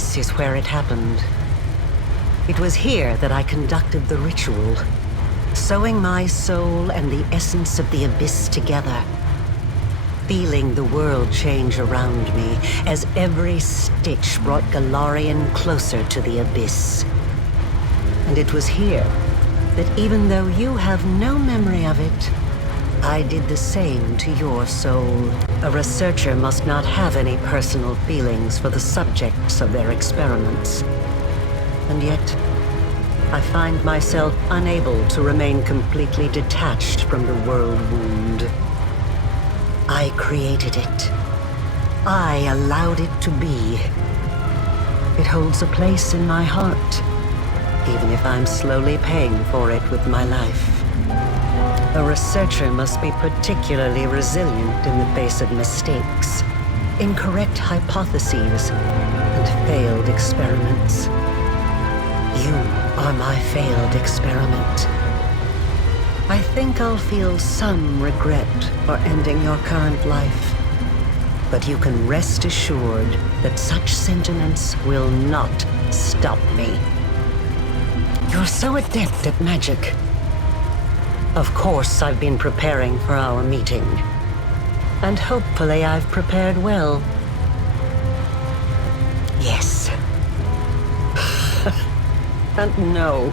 This is where it happened. It was here that I conducted the ritual, sewing my soul and the essence of the abyss together, feeling the world change around me as every stitch brought Galarian closer to the abyss. And it was here that even though you have no memory of it, I did the same to your soul. A researcher must not have any personal feelings for the subjects of their experiments. And yet, I find myself unable to remain completely detached from the world wound. I created it. I allowed it to be. It holds a place in my heart, even if I'm slowly paying for it with my life. A researcher must be particularly resilient in the face of mistakes, incorrect hypotheses, and failed experiments. You are my failed experiment. I think I'll feel some regret for ending your current life, but you can rest assured that such sentiments will not stop me. You're so adept at magic. Of course, I've been preparing for our meeting. And hopefully I've prepared well. Yes. And no.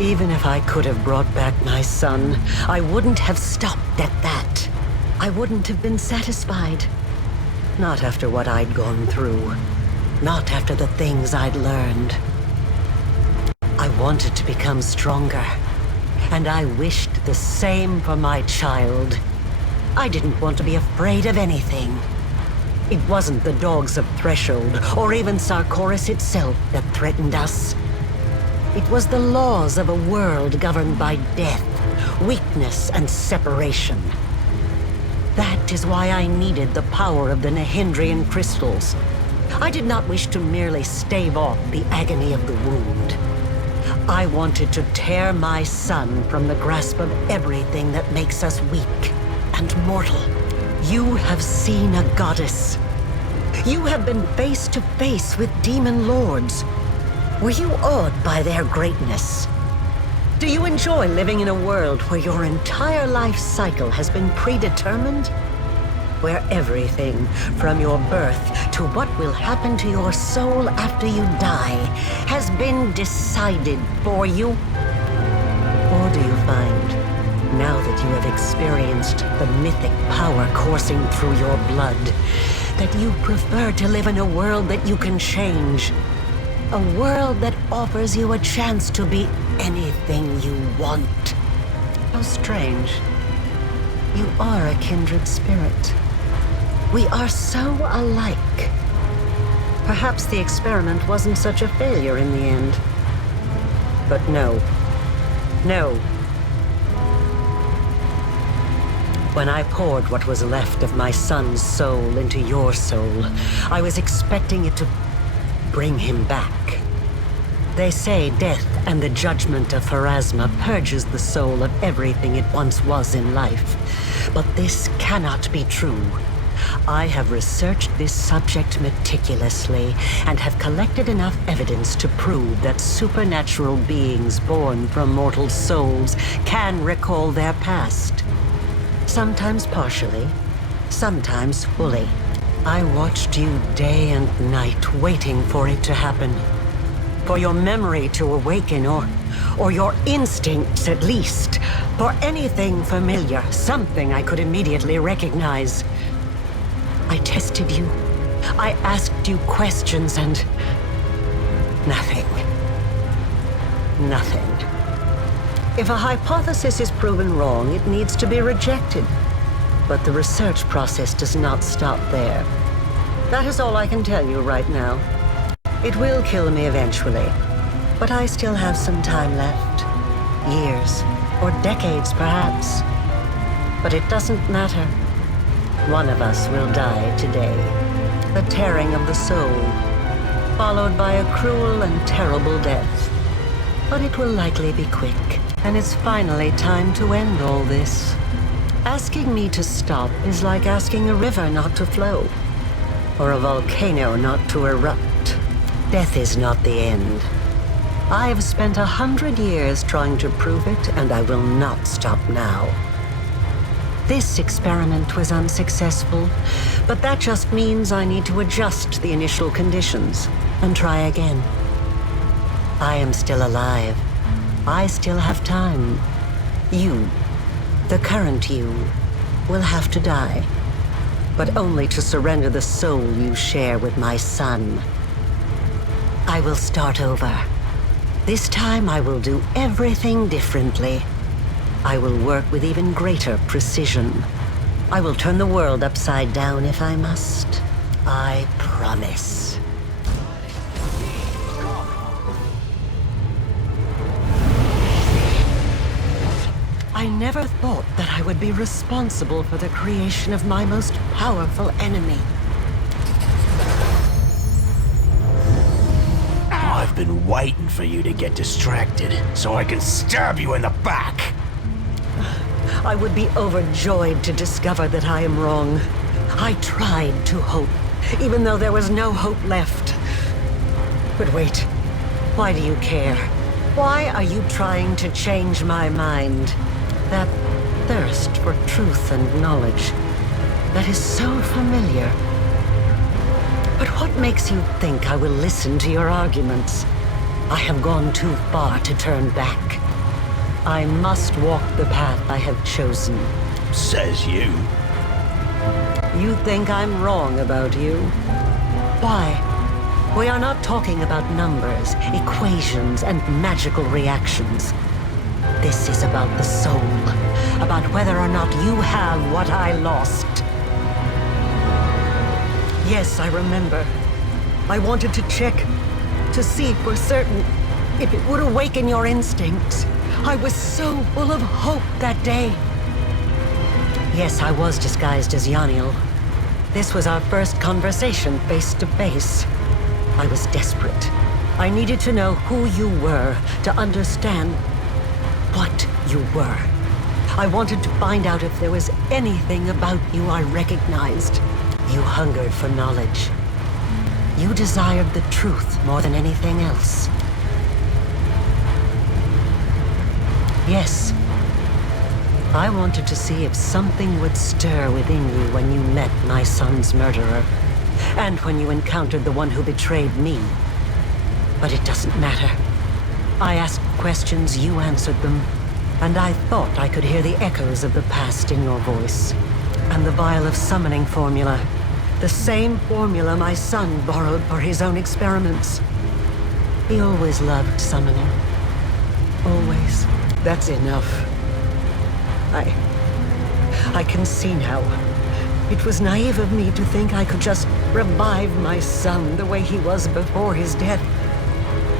Even if I could have brought back my son, I wouldn't have stopped at that. I wouldn't have been satisfied. Not after what I'd gone through. Not after the things I'd learned. I wanted to become stronger. And I wished the same for my child. I didn't want to be afraid of anything. It wasn't the dogs of Threshold, or even Sarkoris itself, that threatened us. It was the laws of a world governed by death, weakness, and separation. That is why I needed the power of the Nehindrian crystals. I did not wish to merely stave off the agony of the wound. I wanted to tear my son from the grasp of everything that makes us weak and mortal. You have seen a goddess. You have been face to face with demon lords. Were you awed by their greatness? Do you enjoy living in a world where your entire life cycle has been predetermined? Where everything, from your birth to what will happen to your soul after you die, has been decided for you? Or do you find, now that you have experienced the mythic power coursing through your blood, that you prefer to live in a world that you can change? A world that offers you a chance to be anything you want? How strange. You are a kindred spirit. We are so alike. Perhaps the experiment wasn't such a failure in the end. But no. No. When I poured what was left of my son's soul into your soul, I was expecting it to bring him back. They say death and the judgment of Pharasma purges the soul of everything it once was in life. But this cannot be true. I have researched this subject meticulously and have collected enough evidence to prove that supernatural beings born from mortal souls can recall their past. Sometimes partially, sometimes fully. I watched you day and night waiting for it to happen. For your memory to awaken, or your instincts at least. For anything familiar, something I could immediately recognize. I tested you. I asked you questions and... nothing. Nothing. If a hypothesis is proven wrong, it needs to be rejected. But the research process does not stop there. That is all I can tell you right now. It will kill me eventually, but I still have some time left. Years, or decades perhaps. But it doesn't matter. One of us will die today. The tearing of the soul, followed by a cruel and terrible death. But it will likely be quick, and it's finally time to end all this. Asking me to stop is like asking a river not to flow, or a volcano not to erupt. Death is not the end. I've spent 100 years trying to prove it, and I will not stop now. This experiment was unsuccessful, but that just means I need to adjust the initial conditions and try again. I am still alive. I still have time. You, the current you, will have to die, but only to surrender the soul you share with my son. I will start over. This time I will do everything differently. I will work with even greater precision. I will turn the world upside down if I must. I promise. I never thought that I would be responsible for the creation of my most powerful enemy. I've been waiting for you to get distracted, so I can stab you in the back! I would be overjoyed to discover that I am wrong. I tried to hope, even though there was no hope left. But wait, why do you care? Why are you trying to change my mind? That thirst for truth and knowledge, that is so familiar. But what makes you think I will listen to your arguments? I have gone too far to turn back. I must walk the path I have chosen. Says you. You think I'm wrong about you? Why? We are not talking about numbers, equations, and magical reactions. This is about the soul, about whether or not you have what I lost. Yes, I remember. I wanted to check, to see for certain if it would awaken your instincts. I was so full of hope that day. Yes, I was disguised as Yaniel. This was our first conversation face to face. I was desperate. I needed to know who you were, to understand what you were. I wanted to find out if there was anything about you I recognized. You hungered for knowledge. You desired the truth more than anything else. Yes. I wanted to see if something would stir within you when you met my son's murderer, and when you encountered the one who betrayed me. But it doesn't matter. I asked questions, you answered them, and I thought I could hear the echoes of the past in your voice. And the vial of summoning formula. The same formula my son borrowed for his own experiments. He always loved summoning. Always. That's enough. I can see now. It was naive of me to think I could just revive my son the way he was before his death.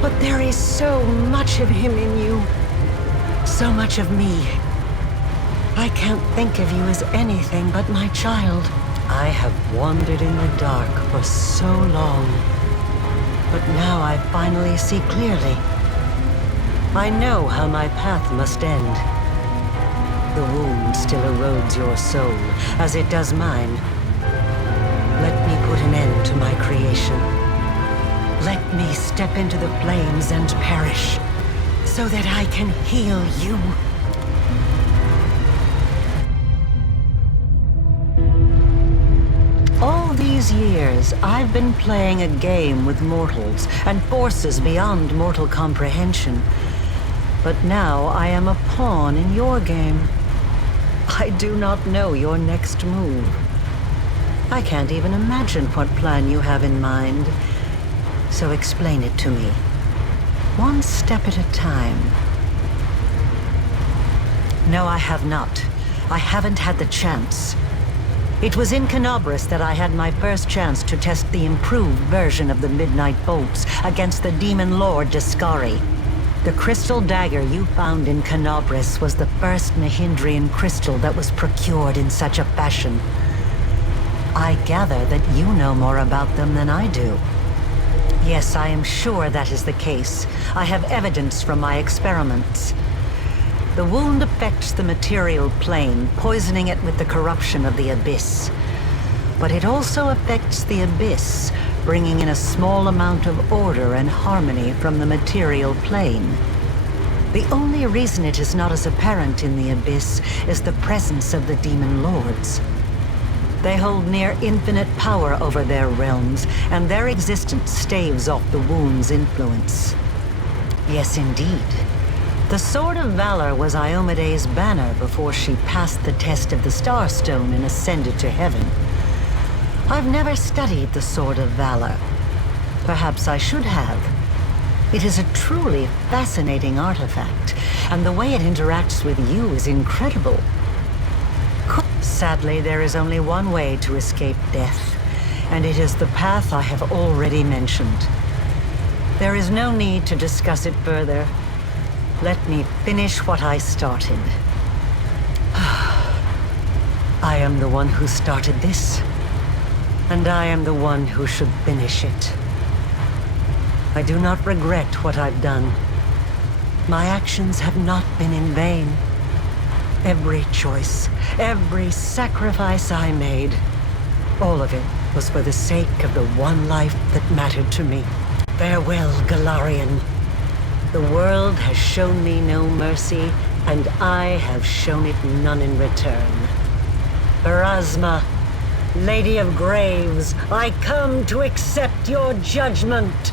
But there is so much of him in you. So much of me. I can't think of you as anything but my child. I have wandered in the dark for so long. But now I finally see clearly. I know how my path must end. The wound still erodes your soul, as it does mine. Let me put an end to my creation. Let me step into the flames and perish, so that I can heal you. All these years, I've been playing a game with mortals and forces beyond mortal comprehension. But now I am a pawn in your game. I do not know your next move. I can't even imagine what plan you have in mind. So explain it to me. One step at a time. No, I have not. I haven't had the chance. It was in Canobris that I had my first chance to test the improved version of the Midnight Bolts against the demon lord Discari. The crystal dagger you found in Canobris was the first Mahindrian crystal that was procured in such a fashion. I gather that you know more about them than I do. Yes, I am sure that is the case. I have evidence from my experiments. The wound affects the material plane, poisoning it with the corruption of the Abyss. But it also affects the Abyss, bringing in a small amount of order and harmony from the material plane. The only reason it is not as apparent in the Abyss is the presence of the Demon Lords. They hold near infinite power over their realms, and their existence staves off the wound's influence. Yes, indeed. The Sword of Valor was Iomede's banner before she passed the test of the Starstone and ascended to heaven. I've never studied the Sword of Valor. Perhaps I should have. It is a truly fascinating artifact, and the way it interacts with you is incredible. Sadly, there is only one way to escape death, and it is the path I have already mentioned. There is no need to discuss it further. Let me finish what I started. I am the one who started this, and I am the one who should finish it. I do not regret what I've done. My actions have not been in vain. Every choice, every sacrifice I made, all of it was for the sake of the one life that mattered to me. Farewell, Galarian. The world has shown me no mercy, and I have shown it none in return. Erasma, Lady of Graves, I come to accept your judgment.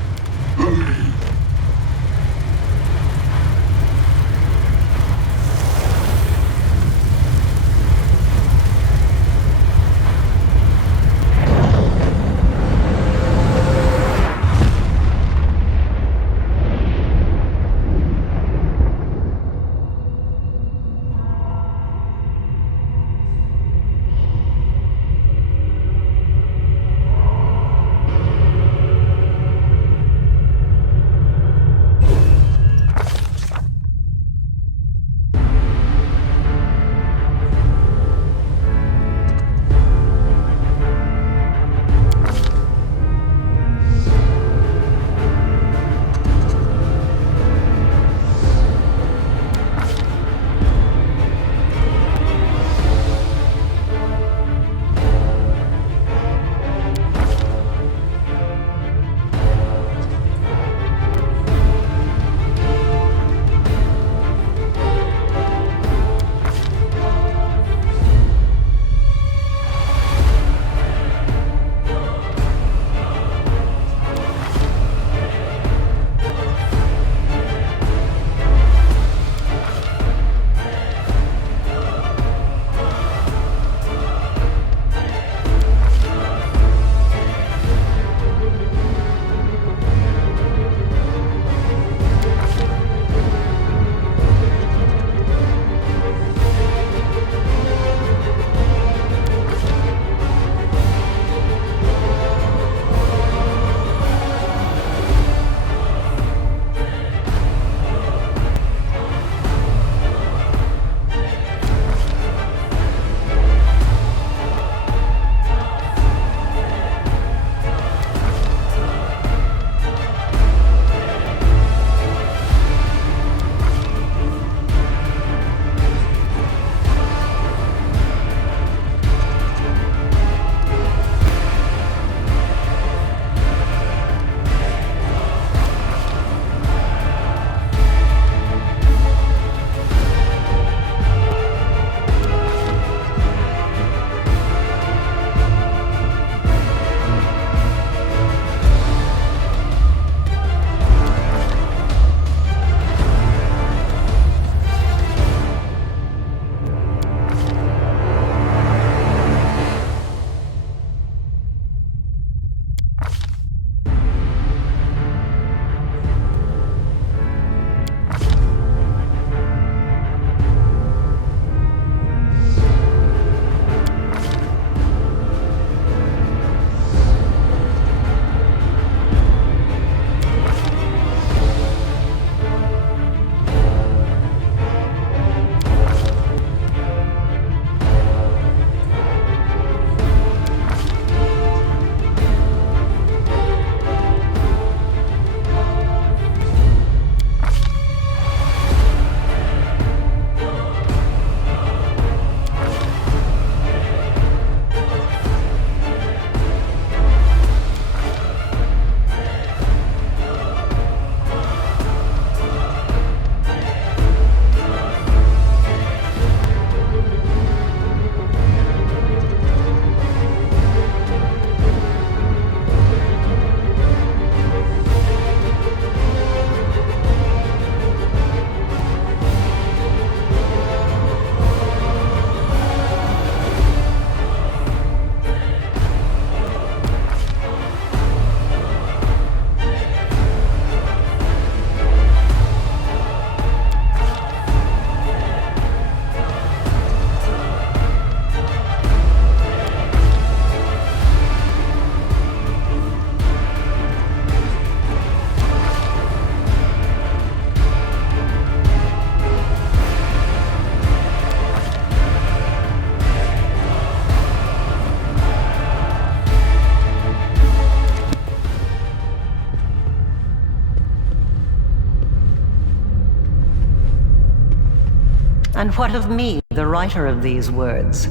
And what of me, the writer of these words?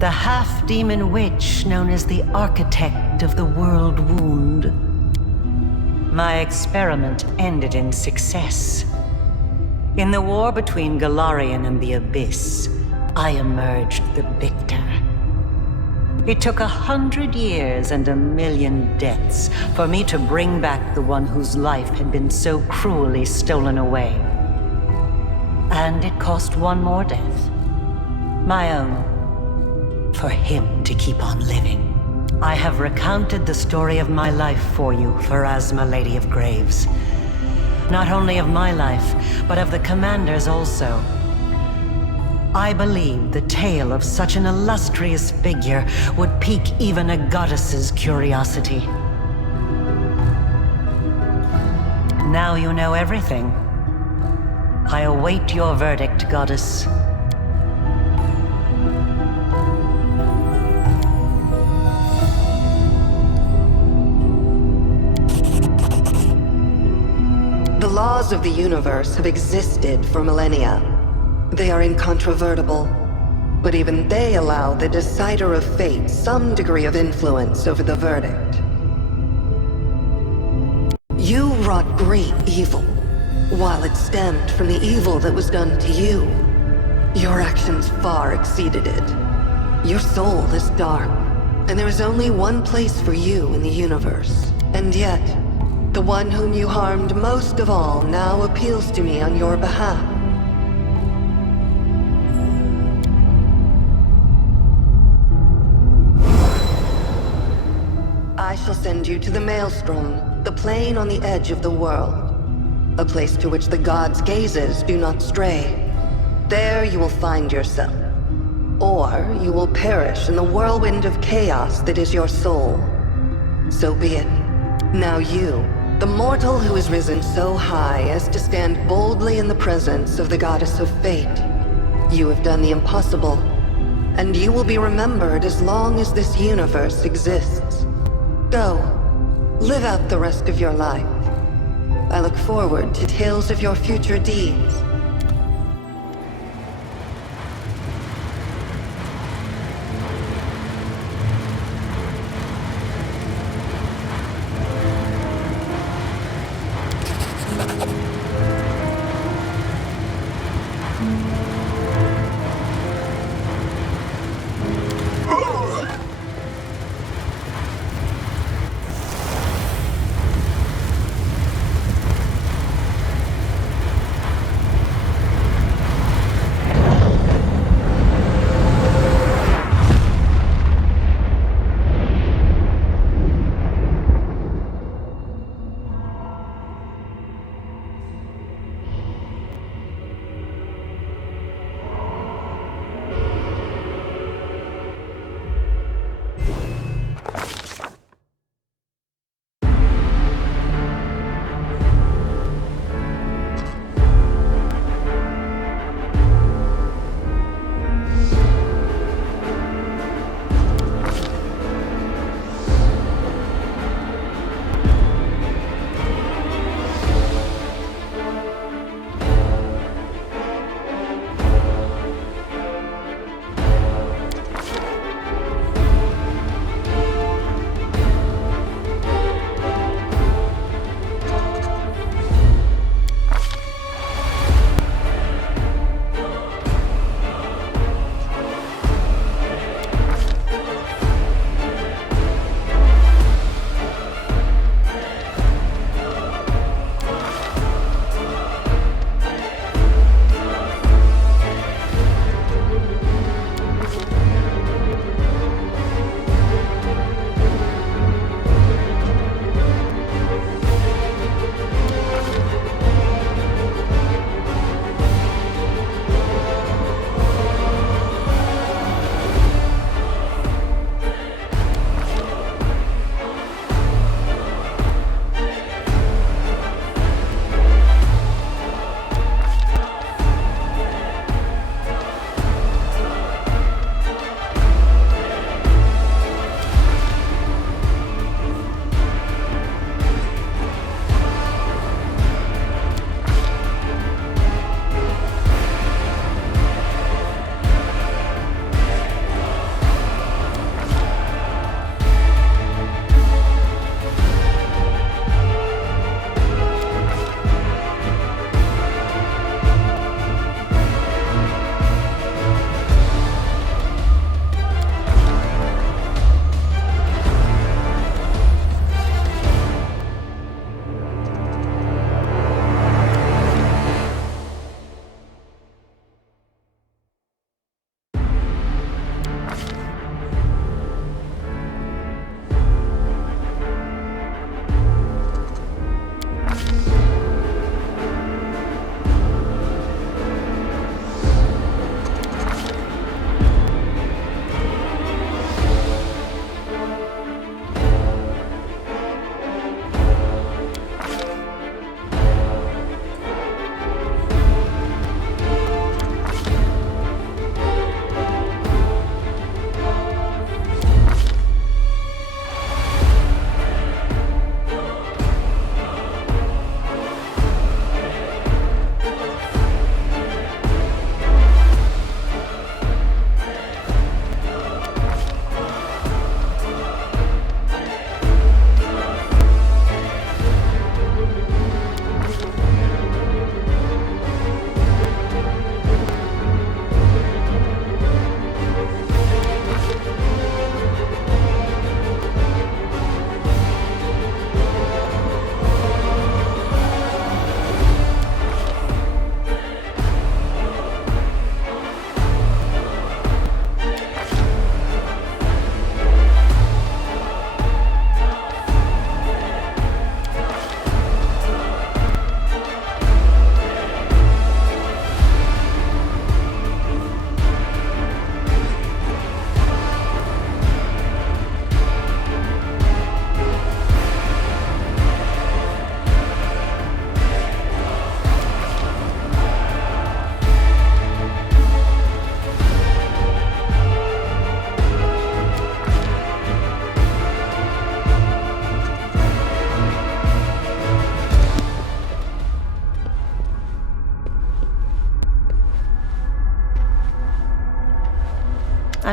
The half-demon witch known as the architect of the world wound. My experiment ended in success. In the war between Galarian and the Abyss, I emerged the victor. It took 100 years and 1,000,000 deaths for me to bring back the one whose life had been so cruelly stolen away. And it cost one more death. My own. For him to keep on living. I have recounted the story of my life for you, Pharasma, Lady of Graves. Not only of my life, but of the Commander's also. I believe the tale of such an illustrious figure would pique even a goddess's curiosity. Now you know everything. I await your verdict, Goddess. The laws of the universe have existed for millennia. They are incontrovertible, but even they allow the decider of fate some degree of influence over the verdict. You wrought great evil, while it stemmed from the evil that was done to you. Your actions far exceeded it. Your soul is dark, and there is only one place for you in the universe. And yet, the one whom you harmed most of all now appeals to me on your behalf. I shall send you to the Maelstrom, the plane on the edge of the world. A place to which the gods' gazes do not stray. There you will find yourself. Or you will perish in the whirlwind of chaos that is your soul. So be it. Now you, the mortal who has risen so high as to stand boldly in the presence of the goddess of fate. You have done the impossible, and you will be remembered as long as this universe exists. Go, live out the rest of your life. I look forward to tales of your future deeds.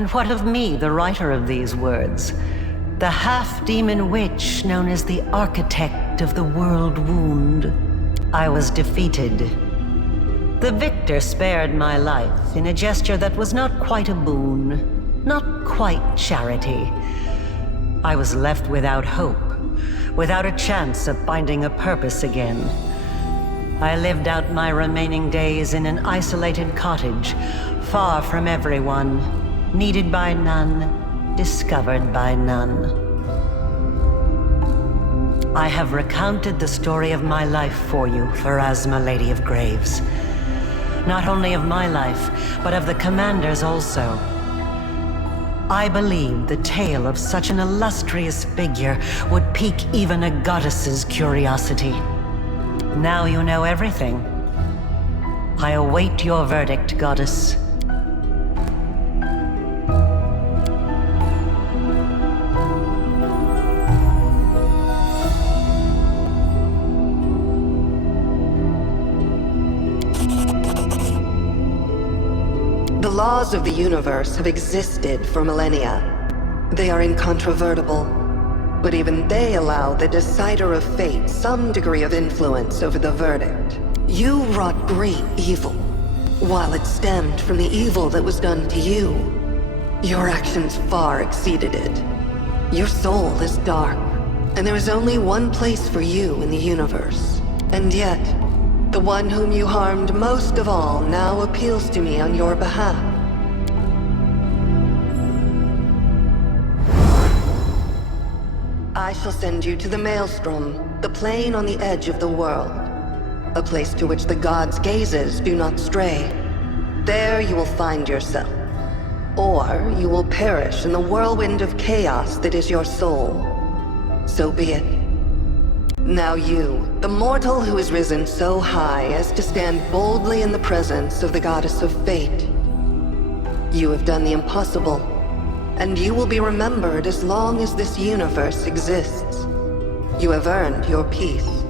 And what of me, the writer of these words? The half-demon witch known as the architect of the world wound. I was defeated. The victor spared my life in a gesture that was not quite a boon, not quite charity. I was left without hope, without a chance of finding a purpose again. I lived out my remaining days in an isolated cottage, far from everyone, needed by none, discovered by none. I have recounted the story of my life for you, Pharasma, Lady of Graves. Not only of my life, but of the Commander's also. I believe the tale of such an illustrious figure would pique even a goddess's curiosity. Now you know everything. I await your verdict, Goddess. The laws of the universe have existed for millennia. They are incontrovertible, but even they allow the decider of fate some degree of influence over the verdict. You wrought great evil, while it stemmed from the evil that was done to you. Your actions far exceeded it. Your soul is dark, and there is only one place for you in the universe. And yet, the one whom you harmed most of all now appeals to me on your behalf. I shall send you to the Maelstrom, the plane on the edge of the world. A place to which the gods' gazes do not stray. There you will find yourself. Or you will perish in the whirlwind of chaos that is your soul. So be it. Now you, the mortal who has risen so high as to stand boldly in the presence of the goddess of fate. You have done the impossible, and you will be remembered as long as this universe exists. You have earned your peace.